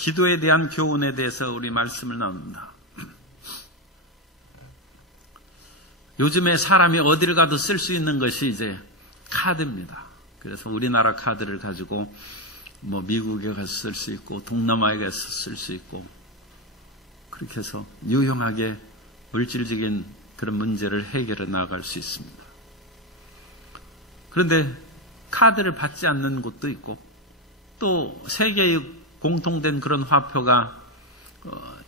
기도에 대한 교훈에 대해서 우리 말씀을 나눕니다. 요즘에 사람이 어디를 가도 쓸 수 있는 것이 이제 카드입니다. 그래서 우리나라 카드를 가지고 미국에 가서 쓸 수 있고 동남아에 가서 쓸 수 있고 그렇게 해서 유용하게 물질적인 그런 문제를 해결해 나갈 수 있습니다. 그런데 카드를 받지 않는 곳도 있고 또 세계의 공통된 그런 화표가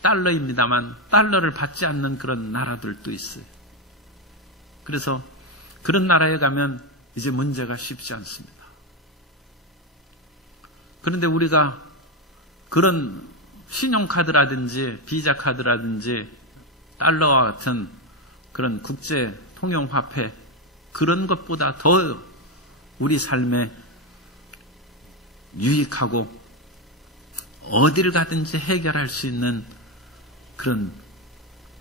달러입니다만 달러를 받지 않는 그런 나라들도 있어요. 그래서 그런 나라에 가면 이제 문제가 쉽지 않습니다. 그런데 우리가 그런 신용카드라든지 비자카드라든지 달러와 같은 그런 국제 통용화폐 그런 것보다 더 우리 삶에 유익하고 어디를 가든지 해결할 수 있는 그런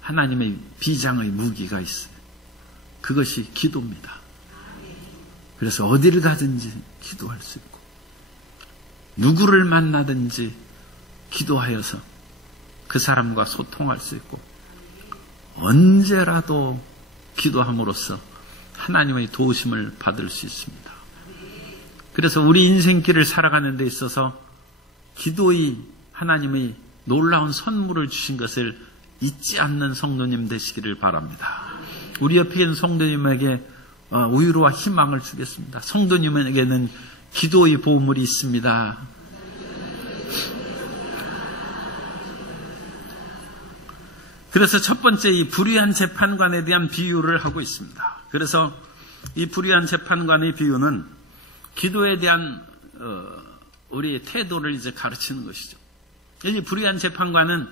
하나님의 비장의 무기가 있어요. 그것이 기도입니다. 그래서 어디를 가든지 기도할 수 있고 누구를 만나든지 기도하여서 그 사람과 소통할 수 있고 언제라도 기도함으로써 하나님의 도우심을 받을 수 있습니다. 그래서 우리 인생길을 살아가는 데 있어서 기도의 하나님의 놀라운 선물을 주신 것을 잊지 않는 성도님 되시기를 바랍니다. 우리 옆에 있는 성도님에게 위로와 희망을 주겠습니다. 성도님에게는 기도의 보물이 있습니다. 그래서 첫 번째 이 불의한 재판관에 대한 비유를 하고 있습니다. 그래서 이 불의한 재판관의 비유는 기도에 대한 우리의 태도를 이제 가르치는 것이죠. 이 불의한 재판관은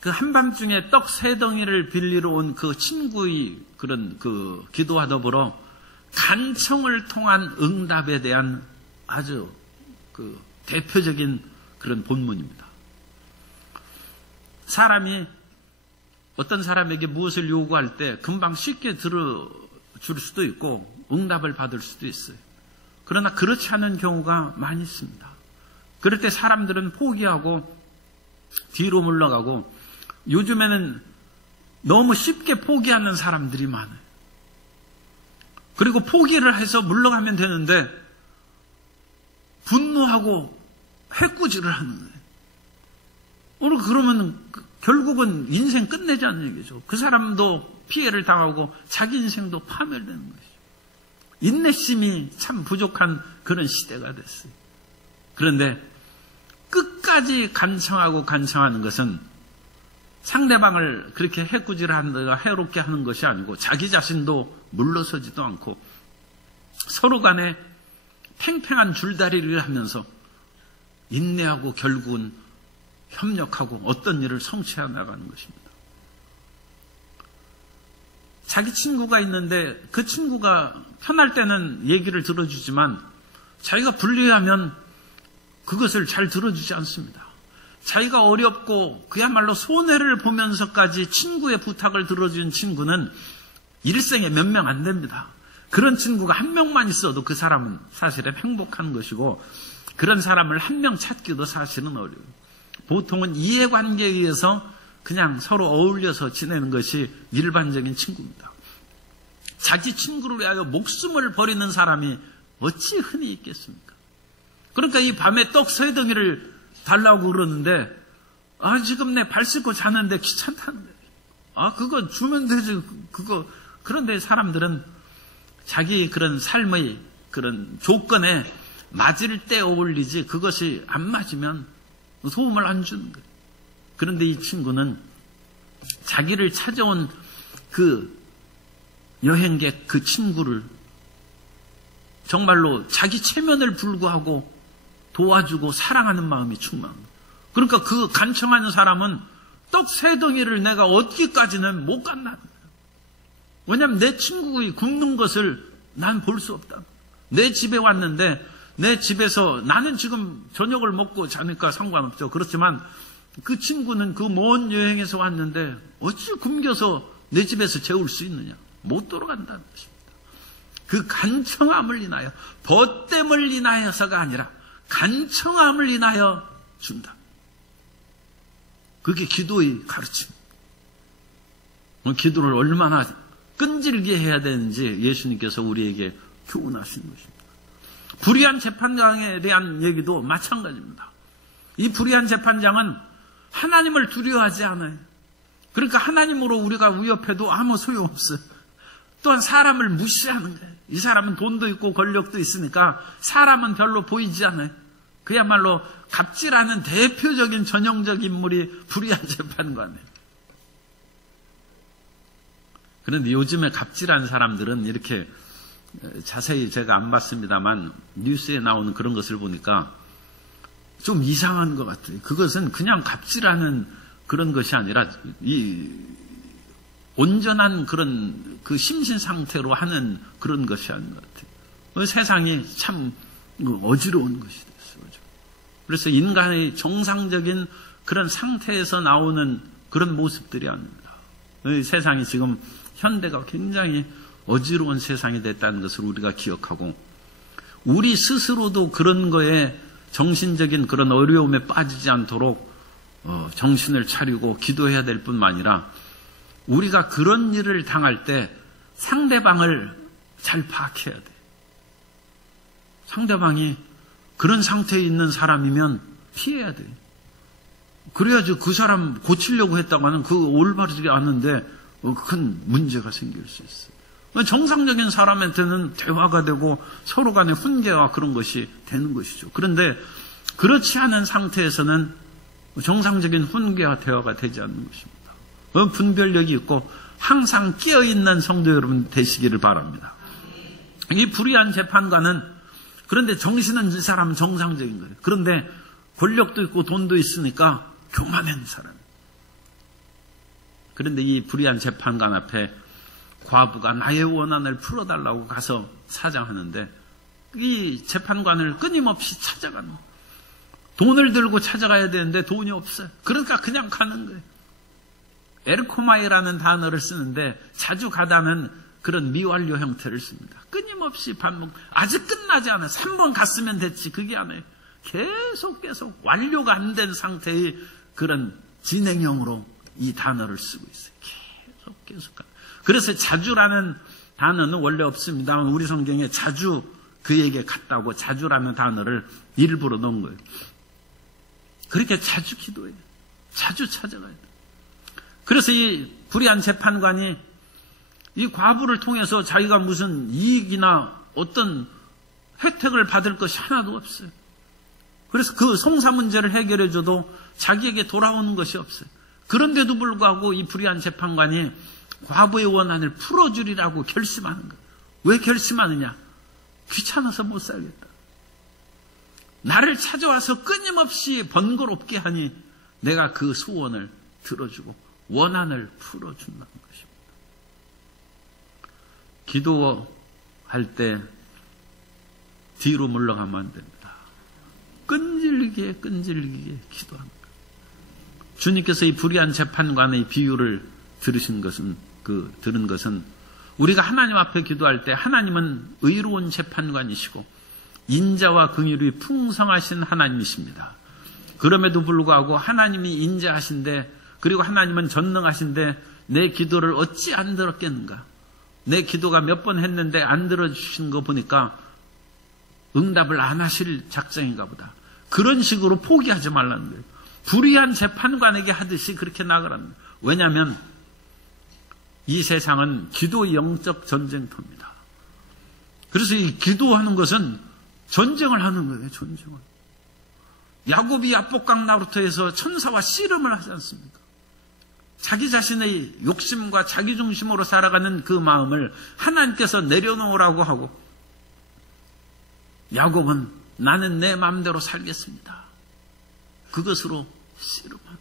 그 한밤중에 떡 3덩이를 빌리러 온 그 친구의 그런 그 기도와 더불어 간청을 통한 응답에 대한 아주 그 대표적인 그런 본문입니다. 사람이 어떤 사람에게 무엇을 요구할 때 금방 쉽게 들어줄 수도 있고 응답을 받을 수도 있어요. 그러나 그렇지 않은 경우가 많이 있습니다. 그럴 때 사람들은 포기하고 뒤로 물러가고 요즘에는 너무 쉽게 포기하는 사람들이 많아요. 그리고 포기를 해서 물러가면 되는데 분노하고 해꾸질을 하는 거예요. 오늘 그러면 결국은 인생 끝내지 않는 얘기죠. 그 사람도 피해를 당하고 자기 인생도 파멸되는 것이죠. 인내심이 참 부족한 그런 시대가 됐어요. 그런데 끝까지 간청하는 것은 상대방을 그렇게 해꾸질하는가 해롭게 하는 것이 아니고 자기 자신도 물러서지도 않고 서로 간에 팽팽한 줄다리를 하면서 인내하고 결국은 협력하고 어떤 일을 성취해 나가는 것입니다. 자기 친구가 있는데 그 친구가 편할 때는 얘기를 들어주지만 자기가 불리하면 그것을 잘 들어주지 않습니다. 자기가 어렵고 그야말로 손해를 보면서까지 친구의 부탁을 들어준 친구는 일생에 몇 명 안 됩니다. 그런 친구가 한 명만 있어도 그 사람은 사실은 행복한 것이고 그런 사람을 한 명 찾기도 사실은 어려워요. 보통은 이해관계에 의해서 그냥 서로 어울려서 지내는 것이 일반적인 친구입니다. 자기 친구를 위하여 목숨을 버리는 사람이 어찌 흔히 있겠습니까? 그러니까 이 밤에 떡 3덩이를 달라고 그러는데 지금 내 발 씻고 자는데 귀찮다는데 그거 주면 되지 그거. 그런데 사람들은 자기 그런 삶의 그런 조건에 맞을 때 어울리지 그것이 안 맞으면 도움을 안 주는 거예요. 그런데 이 친구는 자기를 찾아온 그 여행객 그 친구를 정말로 자기 체면을 불구하고 도와주고 사랑하는 마음이 충만합니다. 그러니까 그 간청하는 사람은 떡 3덩이를 내가 얻기까지는 못 간다는 거예요. 왜냐하면 내 친구의 굶는 것을 난 볼 수 없다. 내 집에 왔는데 내 집에서 나는 지금 저녁을 먹고 자니까 상관없죠. 그렇지만 그 친구는 그 먼 여행에서 왔는데 어찌 굶겨서 내 집에서 재울 수 있느냐. 못 돌아간다는 것입니다. 그 간청함을 인하여 벗됨을 인하여서가 아니라 간청함을 인하여 준다. 그게 기도의 가르침. 기도를 얼마나 끈질게 해야 되는지 예수님께서 우리에게 교훈하신 것입니다. 불의한 재판장에 대한 얘기도 마찬가지입니다. 이 불의한 재판장은 하나님을 두려워하지 않아요. 그러니까 하나님으로 우리가 위협해도 아무 소용없어요. 또한 사람을 무시하는 거예요. 이 사람은 돈도 있고 권력도 있으니까 사람은 별로 보이지 않아요. 그야말로 갑질하는 대표적인 전형적 인물이 불의한 재판관이에요. 그런데 요즘에 갑질하는 사람들은 이렇게 자세히 제가 안 봤습니다만 뉴스에 나오는 그런 것을 보니까 좀 이상한 것 같아요. 그것은 그냥 갑질하는 그런 것이 아니라 이 온전한 그런 그 심신 상태로 하는 그런 것이 아닌 것 같아요. 세상이 참 어지러운 것이 됐어요. 그래서 인간의 정상적인 그런 상태에서 나오는 그런 모습들이 아닙니다. 세상이 지금 현대가 굉장히 어지러운 세상이 됐다는 것을 우리가 기억하고 우리 스스로도 그런 거에 정신적인 그런 어려움에 빠지지 않도록 정신을 차리고 기도해야 될 뿐만 아니라 우리가 그런 일을 당할 때 상대방을 잘 파악해야 돼. 상대방이 그런 상태에 있는 사람이면 피해야 돼. 그래야지 그 사람 고치려고 했다고 하는 그 올바르지 않은데 큰 문제가 생길 수 있어요. 정상적인 사람한테는 대화가 되고 서로 간의 훈계와 그런 것이 되는 것이죠. 그런데 그렇지 않은 상태에서는 정상적인 훈계와 대화가 되지 않는 것입니다. 분별력이 있고 항상 깨어있는 성도 여러분 되시기를 바랍니다. 이 불의한 재판관은 그런데 정신은 이 사람은 정상적인 거예요. 그런데 권력도 있고 돈도 있으니까 교만한 사람. 그런데 이 불의한 재판관 앞에 과부가 나의 원한을 풀어달라고 가서 사장하는데 이 재판관을 끊임없이 찾아가는 거예요. 돈을 들고 찾아가야 되는데 돈이 없어요. 그러니까 그냥 가는 거예요. 에르코마이라는 단어를 쓰는데 자주 가다는 그런 미완료 형태를 씁니다. 끊임없이 반복. 아직 끝나지 않아요. 3번 갔으면 됐지. 그게 아니에요. 계속 완료가 안 된 상태의 그런 진행형으로 이 단어를 쓰고 있어요. 계속. 그래서 자주라는 단어는 원래 없습니다. 우리 성경에 자주 그에게 갔다고 자주라는 단어를 일부러 넣은 거예요. 그렇게 자주 기도해요. 자주 찾아가야 돼요. 그래서 이 불의한 재판관이 이 과부를 통해서 자기가 무슨 이익이나 어떤 혜택을 받을 것이 하나도 없어요. 그래서 그 송사 문제를 해결해줘도 자기에게 돌아오는 것이 없어요. 그런데도 불구하고 이 불의한 재판관이 과부의 원한을 풀어주리라고 결심하는 거예요. 왜 결심하느냐? 귀찮아서 못 살겠다. 나를 찾아와서 끊임없이 번거롭게 하니 내가 그 소원을 들어주고 원한을 풀어준다는 것입니다. 기도할 때 뒤로 물러가면 안 됩니다. 끈질기게 기도합니다. 주님께서 이 불의한 재판관의 비유를 들은 것은 우리가 하나님 앞에 기도할 때 하나님은 의로운 재판관이시고 인자와 긍휼이 풍성하신 하나님이십니다. 그럼에도 불구하고 하나님이 인자하신데 그리고 하나님은 전능하신데 내 기도를 어찌 안 들었겠는가? 내 기도가 몇 번 했는데 안 들어주신 거 보니까 응답을 안 하실 작정인가 보다. 그런 식으로 포기하지 말라는 거예요. 불의한 재판관에게 하듯이 그렇게 나가라는 거예요. 왜냐하면 이 세상은 기도 영적 전쟁터입니다. 그래서 이 기도하는 것은 전쟁을 하는 거예요. 전쟁을. 야곱이 야복강 나루터에서 천사와 씨름을 하지 않습니까? 자기 자신의 욕심과 자기 중심으로 살아가는 그 마음을 하나님께서 내려놓으라고 하고 야곱은 나는 내 마음대로 살겠습니다. 그것으로 씨름하는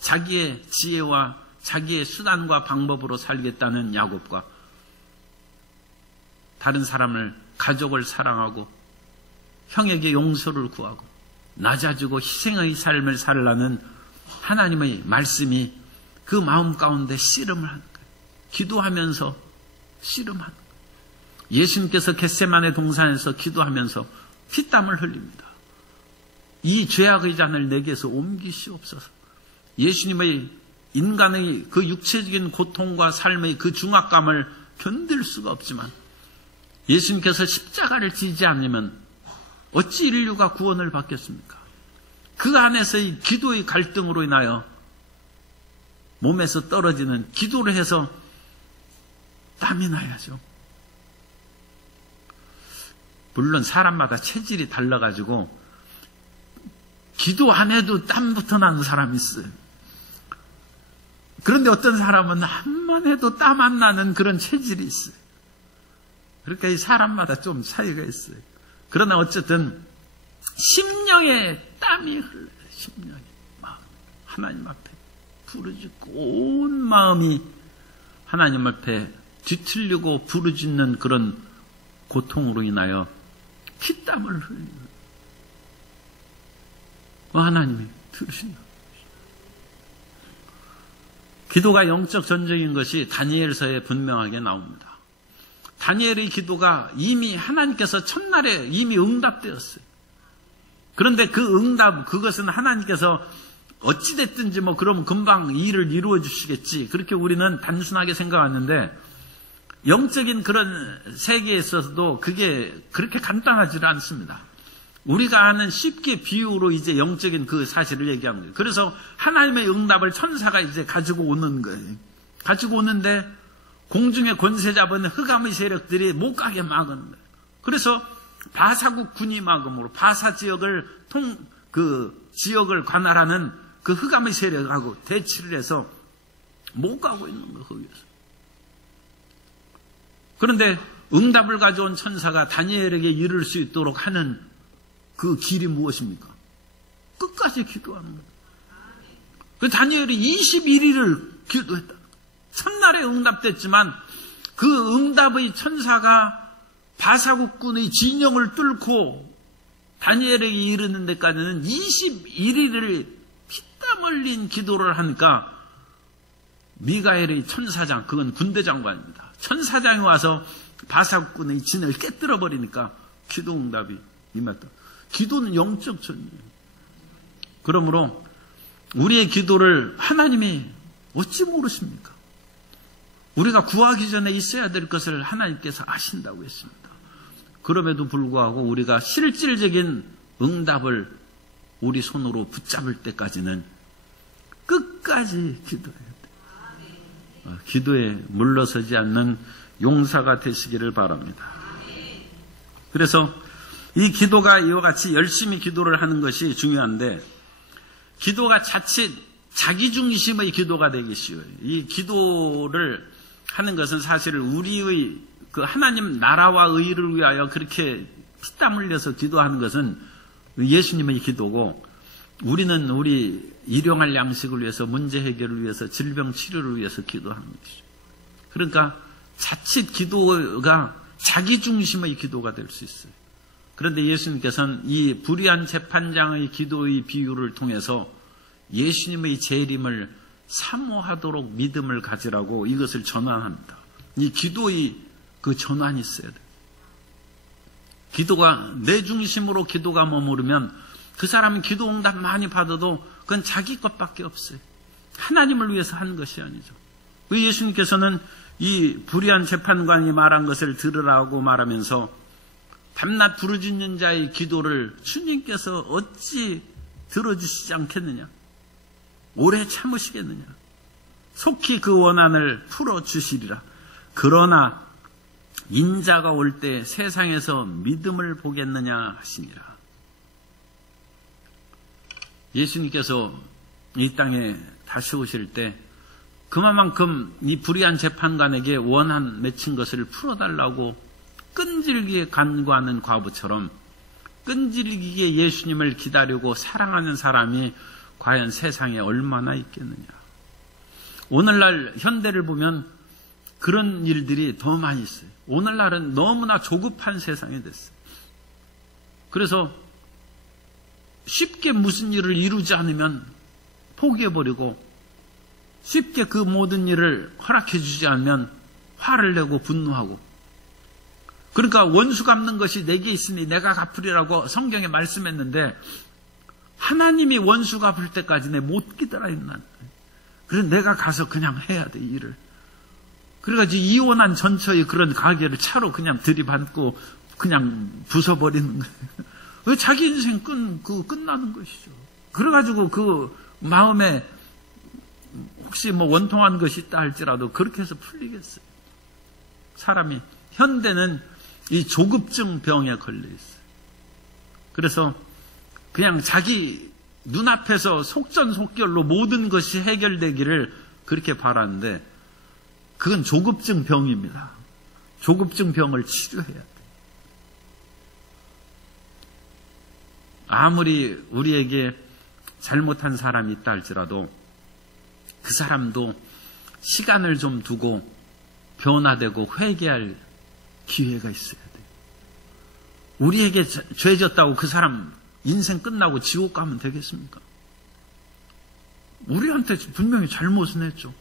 자기의 지혜와 자기의 수단과 방법으로 살겠다는 야곱과 다른 사람을 가족을 사랑하고 형에게 용서를 구하고 낮아지고 희생의 삶을 살라는 하나님의 말씀이 그 마음 가운데 씨름을 하는 거예요. 기도하면서 씨름하는 거예요. 예수님께서 겟세마네 동산에서 기도하면서 피땀을 흘립니다. 이 죄악의 잔을 내게서 옮기시옵소서. 예수님의 인간의 그 육체적인 고통과 삶의 그 중압감을 견딜 수가 없지만 예수님께서 십자가를 지지 않으면 어찌 인류가 구원을 받겠습니까? 그 안에서의 기도의 갈등으로 인하여 몸에서 떨어지는 기도를 해서 땀이 나야죠. 물론 사람마다 체질이 달라가지고 기도 안 해도 땀부터 나는 사람이 있어요. 그런데 어떤 사람은 한만 해도 땀 안 나는 그런 체질이 있어요. 그러니까 이 사람마다 좀 차이가 있어요. 그러나 어쨌든 심령에 땀이 흘러요. 심령에 마음 하나님 앞에 부르짖고 온 마음이 하나님 앞에 뒤틀리고 부르짖는 그런 고통으로 인하여 피땀을 흘리는 하나님이 들으신다. 기도가 영적 전쟁인 것이 다니엘서에 분명하게 나옵니다. 다니엘의 기도가 이미 하나님께서 첫날에 이미 응답되었어요. 그런데 그 응답, 그것은 하나님께서 어찌됐든지 그러면 금방 일을 이루어 주시겠지. 그렇게 우리는 단순하게 생각하는데 영적인 그런 세계에 있어서도 그게 그렇게 간단하지 않습니다. 우리가 아는 쉽게 비유로 이제 영적인 그 사실을 얘기한 거예요. 그래서 하나님의 응답을 천사가 이제 가지고 오는 거예요. 가지고 오는데 공중의 권세 잡은 흑암의 세력들이 못 가게 막은 거예요. 그래서 바사국 군이 막음으로 바사 지역을 지역을 관할하는 그 흑암의 세력하고 대치를 해서 못 가고 있는 거예요. 거기에서. 그런데 응답을 가져온 천사가 다니엘에게 이를 수 있도록 하는 그 길이 무엇입니까? 끝까지 기도하는 거예요. 그 다니엘이 21일을 기도했다. 첫날에 응답됐지만 그 응답의 천사가 바사국군의 진영을 뚫고 다니엘에게 이르는 데까지는 21일을 피땀 흘린 기도를 하니까 미가엘의 천사장, 그건 군대 장관입니다. 천사장이 와서 바사국군의 진을 깨뜨려 버리니까 기도 응답이 임했다. 기도는 영적 전쟁이에요. 그러므로 우리의 기도를 하나님이 어찌 모르십니까? 우리가 구하기 전에 있어야 될 것을 하나님께서 아신다고 했습니다. 그럼에도 불구하고 우리가 실질적인 응답을 우리 손으로 붙잡을 때까지는 끝까지 기도해야 돼요. 기도에 물러서지 않는 용사가 되시기를 바랍니다. 그래서 이 기도가 이와 같이 열심히 기도를 하는 것이 중요한데 기도가 자칫 자기중심의 기도가 되기 쉬워요. 이 기도를 하는 것은 사실 우리의 그 하나님 나라와 의를 위하여 그렇게 피땀 흘려서 기도하는 것은 예수님의 기도고 우리는 우리 일용할 양식을 위해서 문제 해결을 위해서 질병 치료를 위해서 기도하는 것이죠. 그러니까 자칫 기도가 자기중심의 기도가 될 수 있어요. 그런데 예수님께서는 이 불의한 재판장의 기도의 비유를 통해서 예수님의 재림을 사모하도록 믿음을 가지라고 이것을 전환합니다. 이 기도의 그 전환이 있어야 돼요. 기도가 내 중심으로 기도가 머무르면 그 사람은 기도 응답 많이 받아도 그건 자기 것밖에 없어요. 하나님을 위해서 하는 것이 아니죠. 예수님께서는 이 불의한 재판관이 말한 것을 들으라고 말하면서 밤낮 부르짖는 자의 기도를 주님께서 어찌 들어주시지 않겠느냐? 오래 참으시겠느냐? 속히 그 원한을 풀어주시리라. 그러나 인자가 올 때 세상에서 믿음을 보겠느냐 하시니라. 예수님께서 이 땅에 다시 오실 때 그만큼 이 불의한 재판관에게 원한 맺힌 것을 풀어달라고 끈질기게 간구하는 과부처럼 끈질기게 예수님을 기다리고 사랑하는 사람이 과연 세상에 얼마나 있겠느냐. 오늘날 현대를 보면 그런 일들이 더 많이 있어요. 오늘날은 너무나 조급한 세상이 됐어요. 그래서 쉽게 무슨 일을 이루지 않으면 포기해버리고 쉽게 그 모든 일을 허락해 주지 않으면 화를 내고 분노하고 그러니까 원수 갚는 것이 내게 있으니 내가 갚으리라고 성경에 말씀했는데 하나님이 원수 갚을 때까지 내 못 기다려 있나. 그래서 내가 가서 그냥 해야 돼, 일을. 그래가지고 이혼한 전처의 그런 가게를 차로 그냥 들이받고 그냥 부숴버리는 거예요. 자기 인생 끝나는 것이죠. 그래가지고 그 마음에 혹시 뭐 원통한 것이 있다 할지라도 그렇게 해서 풀리겠어요. 사람이, 현대는 이 조급증 병에 걸려 있어요. 그래서 그냥 자기 눈앞에서 속전속결로 모든 것이 해결되기를 그렇게 바라는데, 그건 조급증 병입니다. 조급증 병을 치료해야 돼요. 아무리 우리에게 잘못한 사람이 있다 할지라도 그 사람도 시간을 좀 두고 변화되고 회개할 기회가 있어야 돼요. 우리에게 죄 졌다고 그 사람 인생 끝나고 지옥 가면 되겠습니까? 우리한테 분명히 잘못은 했죠.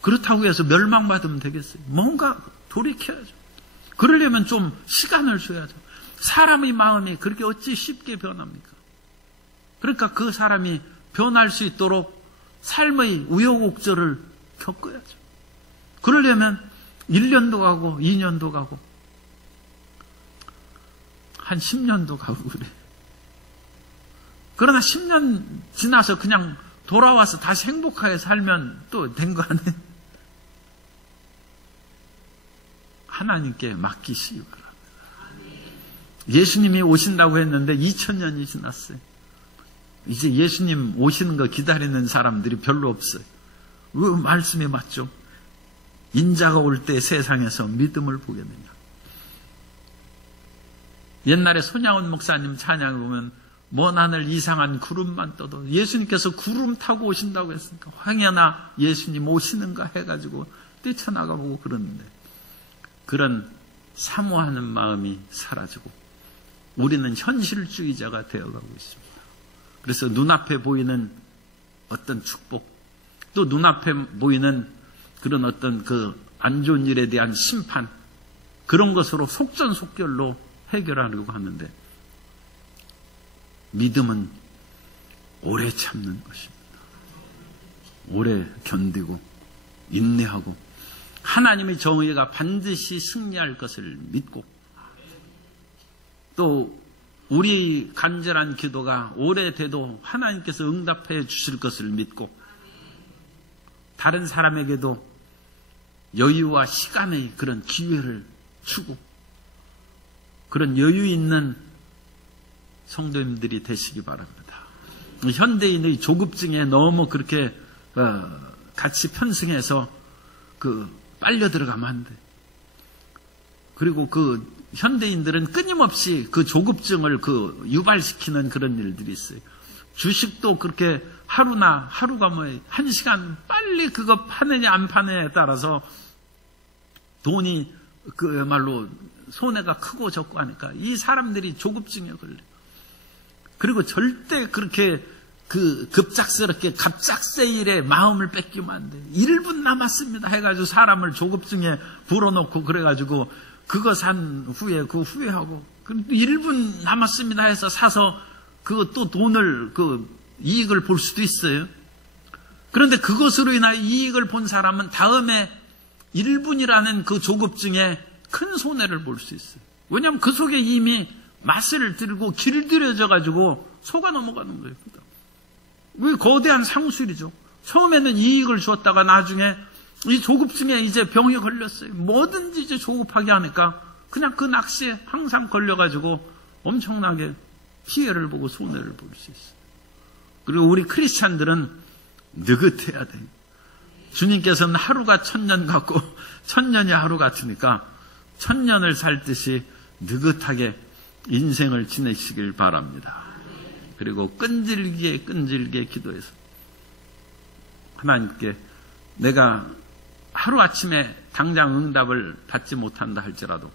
그렇다고 해서 멸망받으면 되겠어요? 뭔가 돌이켜야죠. 그러려면 좀 시간을 줘야죠. 사람의 마음이 그렇게 어찌 쉽게 변합니까? 그러니까 그 사람이 변할 수 있도록 삶의 우여곡절을 겪어야죠. 그러려면 1년도 가고 2년도 가고 한 10년도 가고 그래. 그러나 10년 지나서 그냥 돌아와서 다시 행복하게 살면 또 된 거 아니에요? 하나님께 맡기시기 바랍니다. 예수님이 오신다고 했는데 2000년이 지났어요. 이제 예수님 오시는 거 기다리는 사람들이 별로 없어요. 왜 말씀이 맞죠? 인자가 올 때 세상에서 믿음을 보겠느냐. 옛날에 손양원 목사님 찬양을 보면 먼 하늘 이상한 구름만 떠도, 예수님께서 구름 타고 오신다고 했으니까 황야나 예수님 오시는가 해가지고 뛰쳐나가보고 그러는데, 그런 사모하는 마음이 사라지고 우리는 현실주의자가 되어가고 있습니다. 그래서 눈앞에 보이는 어떤 축복, 또 눈앞에 보이는 그런 어떤 그 안 좋은 일에 대한 심판, 그런 것으로 속전속결로 해결하려고 하는데, 믿음은 오래 참는 것입니다. 오래 견디고 인내하고 하나님의 정의가 반드시 승리할 것을 믿고, 또 우리 간절한 기도가 오래돼도 하나님께서 응답해 주실 것을 믿고, 다른 사람에게도 여유와 시간의 그런 기회를 주고, 그런 여유 있는 성도님들이 되시기 바랍니다. 현대인의 조급증에 너무 그렇게 같이 편승해서 빨려 들어가면 안 돼. 그리고 그 현대인들은 끊임없이 그 조급증을 유발시키는 그런 일들이 있어요. 주식도 그렇게 하루가 뭐 1시간 빨리 그거 파느냐 안 파느냐에 따라서 돈이 그야말로 손해가 크고 적고 하니까 이 사람들이 조급증에 걸려요. 그리고 절대 그렇게 급작스럽게 갑작세일에 마음을 뺏기면 안 돼요. 1분 남았습니다 해가지고 사람을 조급증에 불어넣고 그래가지고 그거 산 후에 후회하고, 그리고 1분 남았습니다 해서 사서 또 돈을 이익을 볼 수도 있어요. 그런데 그것으로 인하여 이익을 본 사람은 다음에 1분이라는 그 조급증에 큰 손해를 볼 수 있어요. 왜냐하면 그 속에 이미 맛을 들고 길들여져 가지고 속아 넘어가는 거예요. 왜 거대한 상술이죠. 처음에는 이익을 주었다가 나중에 이 조급증에 이제 병이 걸렸어요. 뭐든지 이제 조급하게 하니까 그냥 그 낚시에 항상 걸려가지고 엄청나게 피해를 보고 손해를 볼 수 있어요. 그리고 우리 크리스찬들은 느긋해야 돼요. 주님께서는 하루가 1000년 같고 1000년이 하루 같으니까 1000년을 살듯이 느긋하게 인생을 지내시길 바랍니다. 그리고 끈질기게 기도해서 하나님께 내가 하루아침에 당장 응답을 받지 못한다 할지라도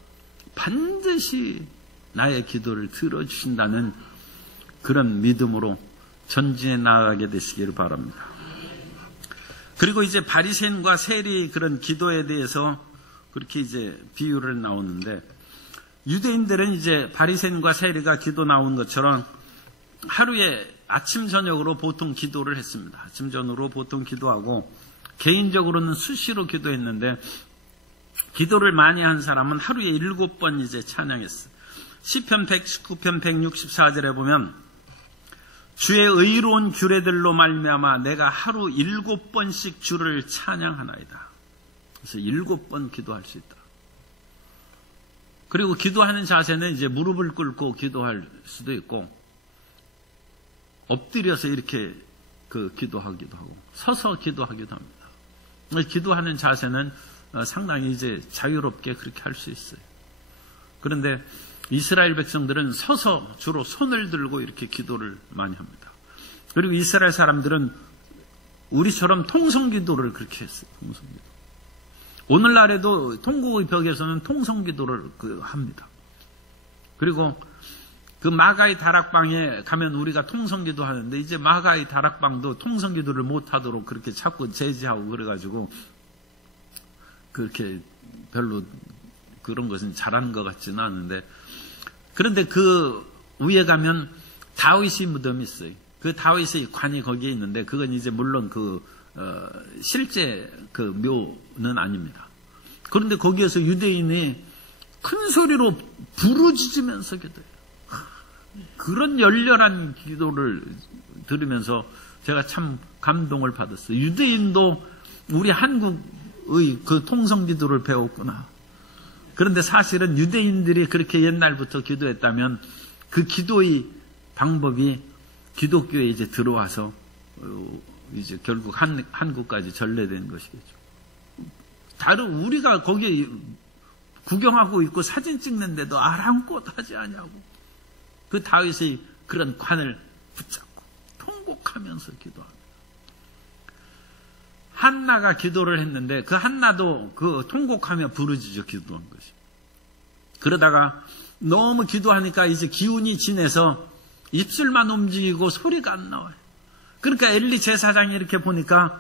반드시 나의 기도를 들어주신다는 그런 믿음으로 전진해 나아가게 되시기를 바랍니다. 그리고 이제 바리새인과 세리의 그런 기도에 대해서 그렇게 이제 비유를 나오는데, 유대인들은 이제 바리새인과 세리가 기도 나온 것처럼 하루에 아침 저녁으로 보통 기도를 했습니다. 아침 저녁으로 보통 기도하고 개인적으로는 수시로 기도했는데 기도를 많이 한 사람은 하루에 7번 이제 찬양했어요. 시편 119편 164절에 보면 주의 의로운 규례들로 말미암아 내가 하루 7번씩 주를 찬양하나이다. 그래서 7번 기도할 수 있다. 그리고 기도하는 자세는 이제 무릎을 꿇고 기도할 수도 있고 엎드려서 이렇게 기도하기도 하고 서서 기도하기도 합니다. 기도하는 자세는 상당히 이제 자유롭게 그렇게 할 수 있어요. 그런데 이스라엘 백성들은 서서 주로 손을 들고 이렇게 기도를 많이 합니다. 그리고 이스라엘 사람들은 우리처럼 통성기도를 그렇게 했어요. 통성기도. 오늘날에도 통곡의 벽에서는 통성기도를 합니다. 그리고 그 마가의 다락방에 가면 우리가 통성기도 하는데 이제 마가의 다락방도 통성기도를 못하도록 그렇게 자꾸 제지하고 그래가지고 그렇게 별로 그런 것은 잘하는 것 같지는 않은데 그런데 그 위에 가면 다윗의 무덤이 있어요. 그 다윗의 관이 거기에 있는데 그건 이제 물론 실제 묘는 아닙니다. 그런데 거기에서 유대인이 큰 소리로 부르짖으면서 기도해요. 그런 열렬한 기도를 들으면서 제가 참 감동을 받았어요. 유대인도 우리 한국의 그 통성기도를 배웠구나. 그런데 사실은 유대인들이 그렇게 옛날부터 기도했다면 그 기도의 방법이 기독교에 이제 들어와서 이제 결국 한국까지 전래된 것이겠죠. 다른 우리가 거기에 구경하고 있고 사진 찍는데도 아랑곳하지 아니하고 그 다윗의 그런 관을 붙잡고 통곡하면서 기도합니다. 한나가 기도를 했는데 그 한나도 그 통곡하며 부르짖어 기도한 것이. 그러다가 너무 기도하니까 이제 기운이 진해서 입술만 움직이고 소리가 안 나와요. 그러니까 엘리 제사장이 이렇게 보니까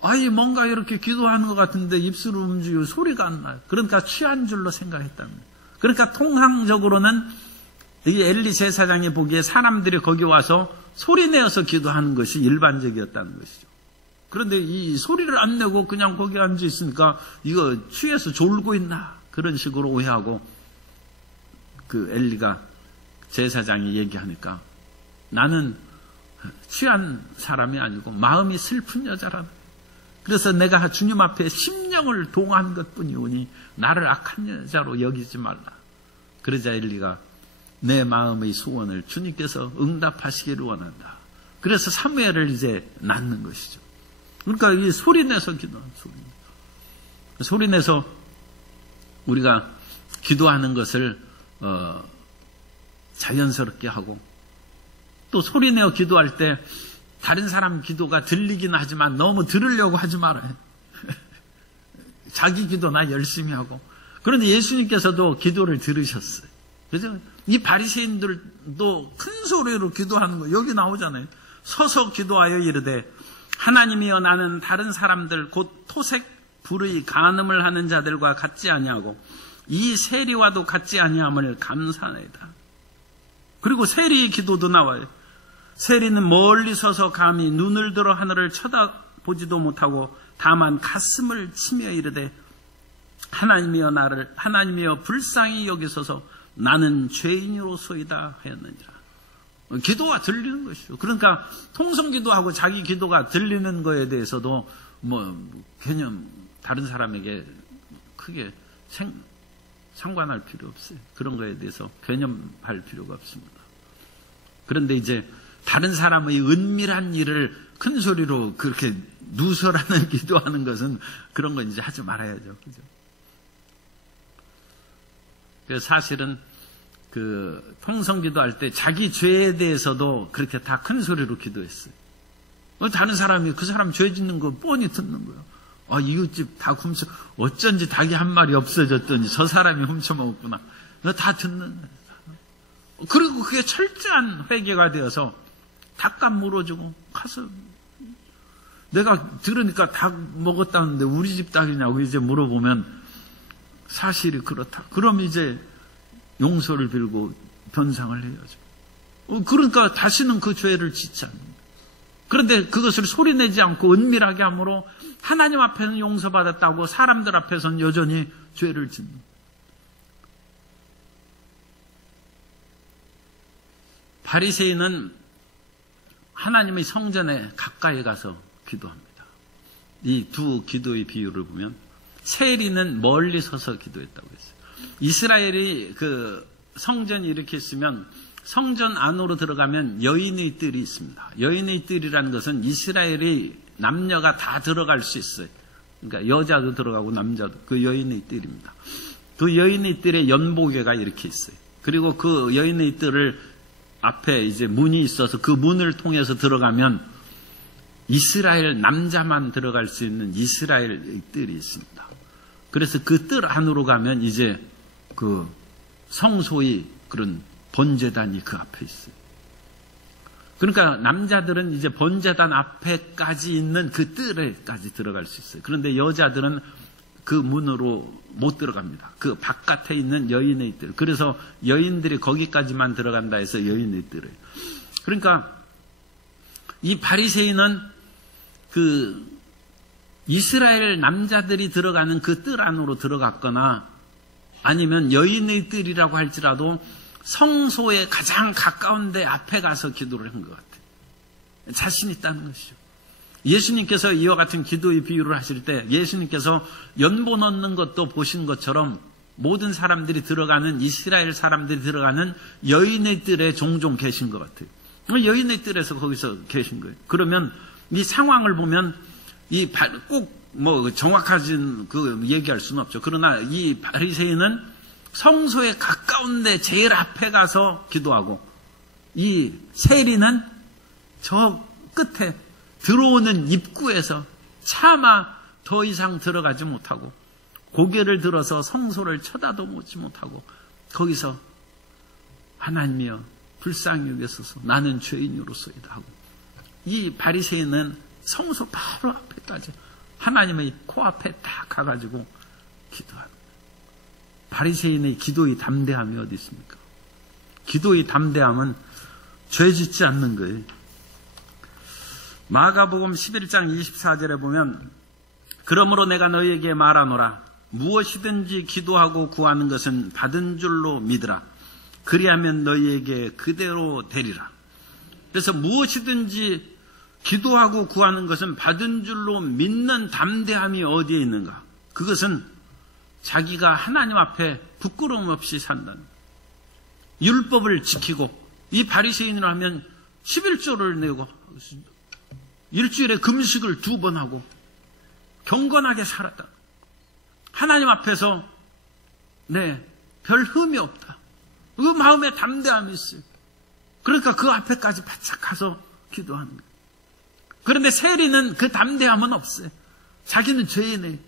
아이 뭔가 이렇게 기도하는 것 같은데 입술을 움직이고 소리가 안 나요. 그러니까 취한 줄로 생각했답니다. 그러니까 통상적으로는 이 엘리 제사장이 보기에 사람들이 거기 와서 소리 내어서 기도하는 것이 일반적이었다는 것이죠. 그런데 이 소리를 안 내고 그냥 거기 앉아 있으니까 이거 취해서 졸고 있나 그런 식으로 오해하고 그 엘리가 제사장이 얘기하니까 나는 취한 사람이 아니고 마음이 슬픈 여자라네. 그래서 내가 주님 앞에 심령을 동한 것뿐이오니 나를 악한 여자로 여기지 말라. 그러자 엘리가 내 마음의 소원을 주님께서 응답하시기를 원한다. 그래서 사무엘을 이제 낳는 것이죠. 그러니까 이 소리내서 기도하는 소리내서 우리가 기도하는 것을 자연스럽게 하고 또 소리내어 기도할 때 다른 사람 기도가 들리긴 하지만 너무 들으려고 하지 말아요. 자기 기도나 열심히 하고. 그런데 예수님께서도 기도를 들으셨어요. 그죠? 이 바리새인들도 큰 소리로 기도하는 거 여기 나오잖아요. 서서 기도하여 이르되 하나님이여 나는 다른 사람들 곧 토색 불의 간음을 하는 자들과 같지 아니하고 이 세리와도 같지 아니함을 감사하나이다. 그리고 세리의 기도도 나와요. 세리는 멀리 서서 감히 눈을 들어 하늘을 쳐다보지도 못하고 다만 가슴을 치며 이르되 하나님이여 불쌍히 여기소서 나는 죄인으로소이다 하였느니라. 기도가 들리는 것이죠. 그러니까 통성기도하고 자기 기도가 들리는 거에 대해서도 개념 다른 사람에게 크게 상관할 필요 없어요. 그런 거에 대해서 개념할 필요가 없습니다. 그런데 이제 다른 사람의 은밀한 일을 큰 소리로 그렇게 누설하는 기도하는 것은 그런 건 이제 하지 말아야죠. 그죠? 그래서 사실은 그 통성기도 할 때 자기 죄에 대해서도 그렇게 다 큰 소리로 기도했어요. 다른 사람이 그 사람 죄 짓는 거 뻔히 듣는 거예요. 이웃집 닭 훔쳐 어쩐지 닭이 한 마리 없어졌더니 저 사람이 훔쳐먹었구나. 다 듣는 거예요. 그리고 그게 철저한 회개가 되어서 닭값 물어주고 가서 내가 들으니까 닭 먹었다는데 우리 집 닭이냐고 이제 물어보면 사실이 그렇다. 그럼 이제 용서를 빌고 변상을 해야죠. 그러니까 다시는 그 죄를 짓지 않는다. 그런데 그것을 소리내지 않고 은밀하게 함으로 하나님 앞에는 용서받았다고 사람들 앞에서는 여전히 죄를 짓는. 바리새인은 하나님의 성전에 가까이 가서 기도합니다. 이 두 기도의 비유를 보면 세리는 멀리 서서 기도했다고 했어요. 이스라엘이 그 성전이 이렇게 있으면 성전 안으로 들어가면 여인의 뜰이 있습니다. 여인의 뜰이라는 것은 이스라엘이 남녀가 다 들어갈 수 있어요. 그러니까 여자도 들어가고 남자도 그 여인의 뜰입니다. 그 여인의 뜰에 연보궤가 이렇게 있어요. 그리고 그 여인의 뜰을 앞에 이제 문이 있어서 그 문을 통해서 들어가면 이스라엘 남자만 들어갈 수 있는 이스라엘의 뜰이 있습니다. 그래서 그 뜰 안으로 가면 이제 그 성소의 그런 번제단이 그 앞에 있어요. 그러니까 남자들은 이제 번제단 앞에까지 있는 그 뜰에까지 들어갈 수 있어요. 그런데 여자들은 그 문으로 못 들어갑니다. 그 바깥에 있는 여인의 뜰. 그래서 여인들이 거기까지만 들어간다 해서 여인의 뜰을. 그러니까 이 바리새인은 그 이스라엘 남자들이 들어가는 그 뜰 안으로 들어갔거나 아니면 여인의 뜰이라고 할지라도 성소에 가장 가까운 데 앞에 가서 기도를 한 것 같아요. 자신 있다는 것이죠. 예수님께서 이와 같은 기도의 비유를 하실 때 예수님께서 연보 넣는 것도 보신 것처럼 모든 사람들이 들어가는 이스라엘 사람들이 들어가는 여인의 뜰에 종종 계신 것 같아요. 여인의 뜰에서 거기서 계신 거예요. 그러면 이 상황을 보면 이 꼭 뭐 정확하진 그 얘기할 수는 없죠. 그러나 이 바리새인은 성소에 가까운데 제일 앞에 가서 기도하고 이 세리는 저 끝에 들어오는 입구에서 차마 더 이상 들어가지 못하고 고개를 들어서 성소를 쳐다도 보지 못하고 거기서 하나님이여 불쌍히 여기소서 나는 죄인으로소이다 하고 이 바리새인은 성소 바로 앞에까지 하나님의 코앞에 딱 가가지고 기도합니다. 바리새인의 기도의 담대함이 어디 있습니까? 기도의 담대함은 죄 짓지 않는 거예요. 마가복음 11장 24절에 보면 그러므로 내가 너희에게 말하노라 무엇이든지 기도하고 구하는 것은 받은 줄로 믿으라 그리하면 너희에게 그대로 되리라. 그래서 무엇이든지 기도하고 구하는 것은 받은 줄로 믿는 담대함이 어디에 있는가? 그것은 자기가 하나님 앞에 부끄러움 없이 산다는 율법을 지키고 이 바리새인을 하면 11조를 내고 일주일에 금식을 2번 하고 경건하게 살았다. 하나님 앞에서 별 흠이 없다. 그 마음에 담대함이 있어요. 그러니까 그 앞에까지 바짝 가서 기도하는 거예요. 그런데 세리는 그 담대함은 없어요. 자기는 죄인이에요.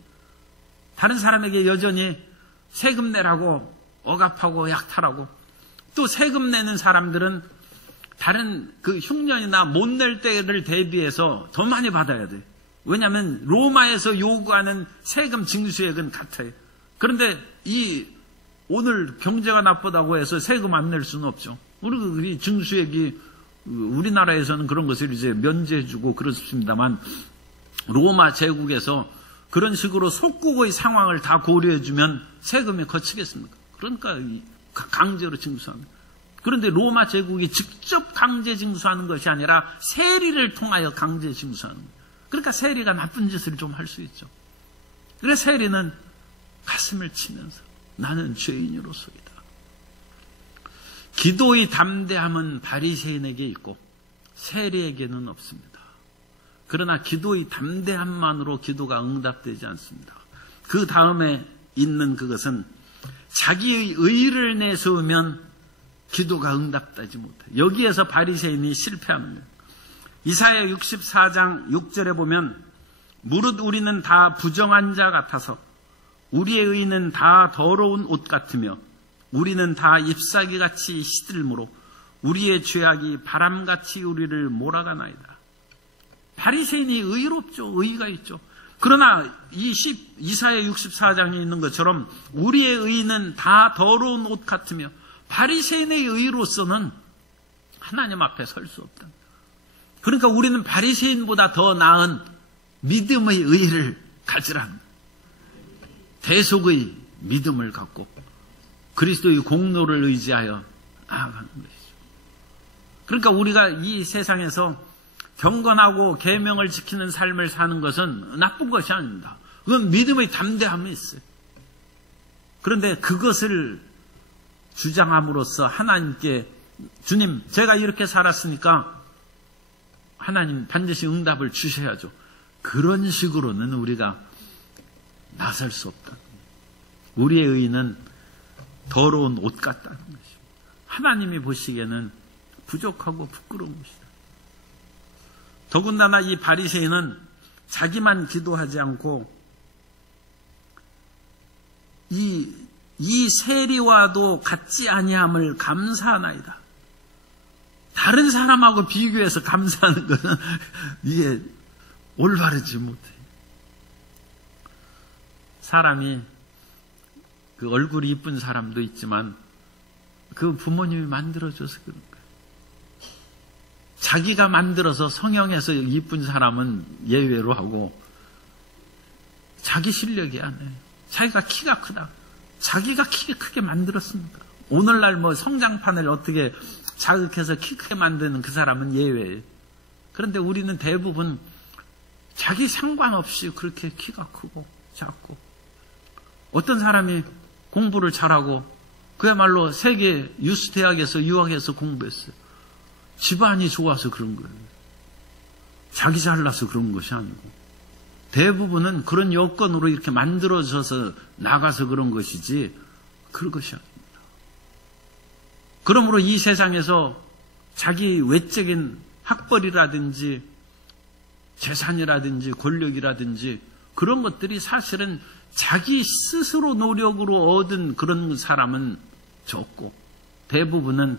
다른 사람에게 여전히 세금 내라고 억압하고 약탈하고 또 세금 내는 사람들은 다른 그 흉년이나 못 낼 때를 대비해서 더 많이 받아야 돼요. 왜냐하면 로마에서 요구하는 세금 징수액은 같아요. 그런데 오늘 경제가 나쁘다고 해서 세금 안 낼 수는 없죠. 우리 징수액이 우리나라에서는 그런 것을 이제 면제해주고 그렇습니다만 로마 제국에서 그런 식으로 속국의 상황을 다 고려해주면 세금이 거치겠습니까? 그러니까 강제로 징수합니다. 그런데 로마 제국이 직접 강제 징수하는 것이 아니라 세리를 통하여 강제 징수하는 거예요. 그러니까 세리가 나쁜 짓을 좀 할 수 있죠. 그래서 세리는 가슴을 치면서 나는 죄인으로소이다. 기도의 담대함은 바리새인에게 있고 세리에게는 없습니다. 그러나 기도의 담대함만으로 기도가 응답되지 않습니다. 그 다음에 있는 그것은 자기의 의를 내세우면 기도가 응답되지 못해요. 여기에서 바리새인이 실패하는 거예요. 이사야 64장 6절에 보면 무릇 우리는 다 부정한 자 같아서 우리의 의는 다 더러운 옷 같으며 우리는 다 잎사귀같이 시들므로 우리의 죄악이 바람같이 우리를 몰아가나이다. 바리새인이 의롭죠. 의가 있죠. 그러나 이사야 64장에 있는 것처럼 우리의 의는 다 더러운 옷 같으며 바리새인의 의로서는 하나님 앞에 설 수 없다. 그러니까 우리는 바리새인보다 더 나은 믿음의 의를 가지라. 대속의 믿음을 갖고 그리스도의 공로를 의지하여 나아가는 것이죠. 그러니까 우리가 이 세상에서 경건하고 계명을 지키는 삶을 사는 것은 나쁜 것이 아닙니다. 그건 믿음의 담대함이 있어요. 그런데 그것을 주장함으로써 하나님께 주님, 제가 이렇게 살았으니까 하나님 반드시 응답을 주셔야죠. 그런 식으로는 우리가 나설 수 없다. 우리의 의는 더러운 옷 같다는 것입니다. 하나님이 보시기에는 부족하고 부끄러운 것이다. 더군다나 이 바리새인은 자기만 기도하지 않고 이 세리와도 같지 아니함을 감사하나이다. 다른 사람하고 비교해서 감사하는 것은 이게 올바르지 못해. 사람이 그 얼굴이 이쁜 사람도 있지만 그 부모님이 만들어줘서 그런 거예요. 자기가 만들어서 성형해서 이쁜 사람은 예외로 하고 자기 실력이 아니에요. 자기가 키가 크다. 자기가 키 크게 만들었습니까? 오늘날 뭐 성장판을 어떻게 자극해서 키 크게 만드는 그 사람은 예외예요. 그런데 우리는 대부분 자기 상관없이 그렇게 키가 크고 작고, 어떤 사람이 공부를 잘하고 그야말로 세계 유스 대학에서 유학해서 공부했어요. 집안이 좋아서 그런 거예요. 자기 잘나서 그런 것이 아니고 대부분은 그런 여건으로 이렇게 만들어져서 나가서 그런 것이지 그런 것이 아닙니다. 그러므로 이 세상에서 자기 외적인 학벌이라든지 재산이라든지 권력이라든지 그런 것들이 사실은 자기 스스로 노력으로 얻은 그런 사람은 적고 대부분은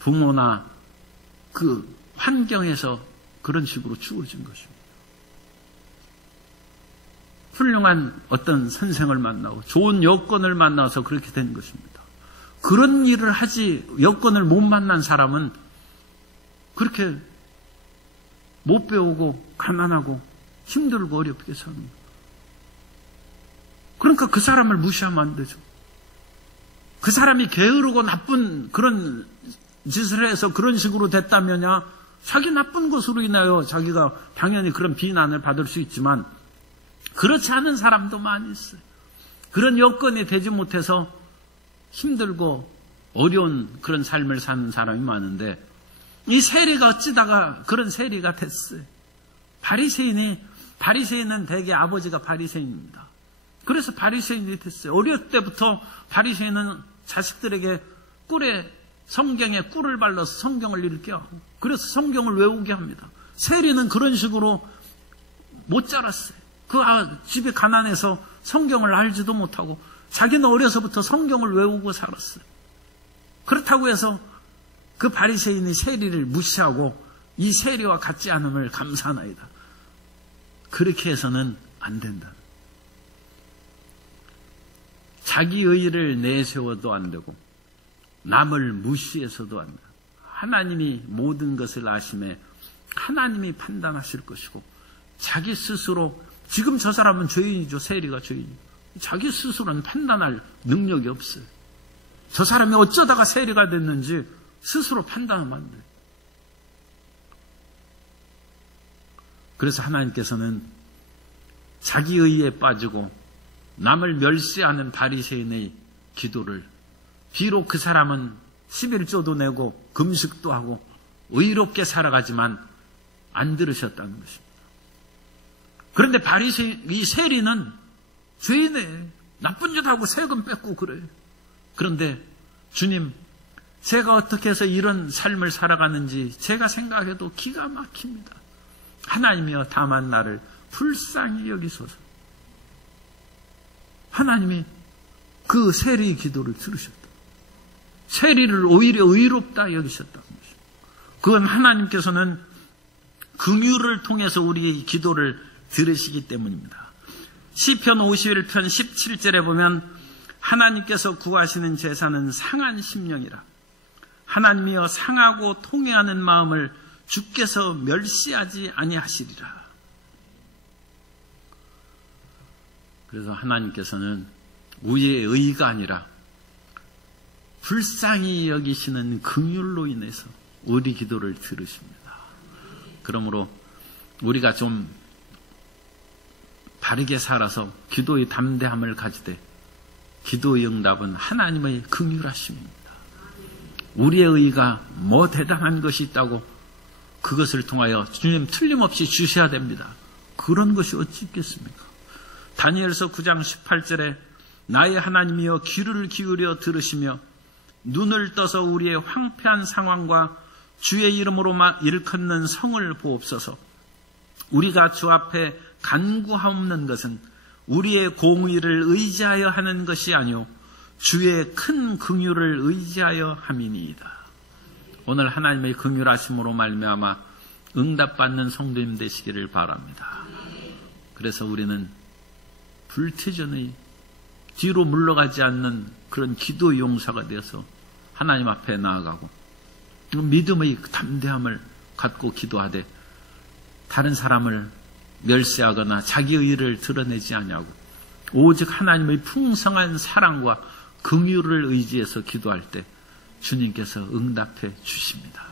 부모나 그 환경에서 그런 식으로 주어진 것입니다. 훌륭한 어떤 선생을 만나고 좋은 여건을 만나서 그렇게 된 것입니다. 그런 일을 하지 여건을 못 만난 사람은 그렇게 못 배우고 가난하고 힘들고 어렵게 사는 거예요. 그러니까 그 사람을 무시하면 안 되죠. 그 사람이 게으르고 나쁜 그런 짓을 해서 그런 식으로 됐다면야 자기 나쁜 것으로 인하여 자기가 당연히 그런 비난을 받을 수 있지만 그렇지 않은 사람도 많이 있어요. 그런 여건이 되지 못해서 힘들고 어려운 그런 삶을 사는 사람이 많은데 이 세리가 어찌다가 그런 세리가 됐어요. 바리새인은 대개 아버지가 바리새인입니다. 그래서 바리새인이 됐어요. 어릴 때부터 바리새인은 자식들에게 성경에 꿀을 발라서 성경을 읽게 하고 그래서 성경을 외우게 합니다. 세리는 그런 식으로 못 자랐어요. 집이 가난해서 성경을 알지도 못하고 자기는 어려서부터 성경을 외우고 살았어요. 그렇다고 해서 그 바리새인이 세리를 무시하고 이 세리와 같지 않음을 감사하나이다. 그렇게 해서는 안 된다. 자기 의의를 내세워도 안 되고 남을 무시해서도 안 된다. 하나님이 모든 것을 아심에 하나님이 판단하실 것이고 자기 스스로 지금 저 사람은 죄인이죠. 세리가 죄인이죠. 자기 스스로는 판단할 능력이 없어요. 저 사람이 어쩌다가 세리가 됐는지 스스로 판단하면 안 돼요. 그래서 하나님께서는 자기 의의에 빠지고 남을 멸시하는 바리새인의 기도를 비록 그 사람은 11조도 내고 금식도 하고 의롭게 살아가지만 안 들으셨다는 것입니다. 그런데 이 세리는 죄인에 나쁜 짓 하고 세금 뺏고 그래요. 그런데 주님, 제가 어떻게 해서 이런 삶을 살아가는지 제가 생각해도 기가 막힙니다. 하나님이여 다만 나를 불쌍히 여기소서. 하나님이 그 세리의 기도를 들으셨다. 세리를 오히려 의롭다 여기셨다는 것입니다. 그건 하나님께서는 긍휼을 통해서 우리의 기도를 들으시기 때문입니다. 시편 51편 17절에 보면 하나님께서 구하시는 제사는 상한 심령이라 하나님이여 상하고 통회하는 마음을 주께서 멸시하지 아니하시리라. 그래서 하나님께서는 우리의 의가 아니라 불쌍히 여기시는 긍휼로 인해서 우리 기도를 들으십니다. 그러므로 우리가 좀 바르게 살아서 기도의 담대함을 가지되 기도의 응답은 하나님의 긍휼하심입니다. 우리의 의가 뭐 대단한 것이 있다고 그것을 통하여 주님 틀림없이 주셔야 됩니다. 그런 것이 어찌 있겠습니까? 다니엘서 9장 18절에 나의 하나님이여 귀를 기울여 들으시며 눈을 떠서 우리의 황폐한 상황과 주의 이름으로 일컫는 성을 보옵소서. 우리가 주 앞에 간구하옵는 것은 우리의 공의를 의지하여 하는 것이 아니오 주의 큰 긍휼을 의지하여 함이니이다. 오늘 하나님의 긍휼하심으로 말미암아 응답받는 성도님 되시기를 바랍니다. 그래서 우리는 불태전의 뒤로 물러가지 않는 그런 기도 용사가 되어서 하나님 앞에 나아가고 믿음의 담대함을 갖고 기도하되 다른 사람을 멸시하거나 자기의 의를 드러내지 아니하고 오직 하나님의 풍성한 사랑과 긍휼을 의지해서 기도할 때 주님께서 응답해 주십니다.